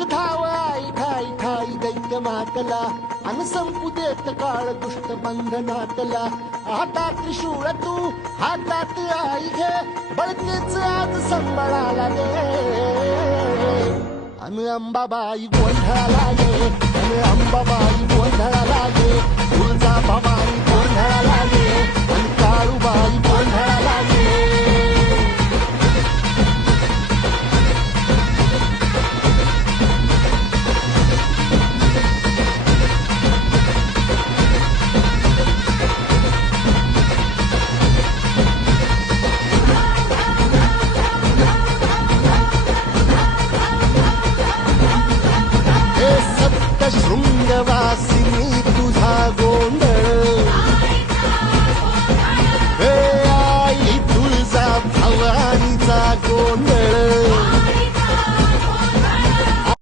मग धाव आई ठाई ठाई दैत्य मातला अन संपू देत काळ दुष्ट बंधनातला. हातात त्रिशूळ तू हातात आई घे बळतेच आज संबळाला दे. अन अंबाबाई गोंधळाला गे अन अंबाबाई गोंधळाला गे. तुळजाभवानी गोंधळाला गे अन काळूबाई गोंधळाला गे.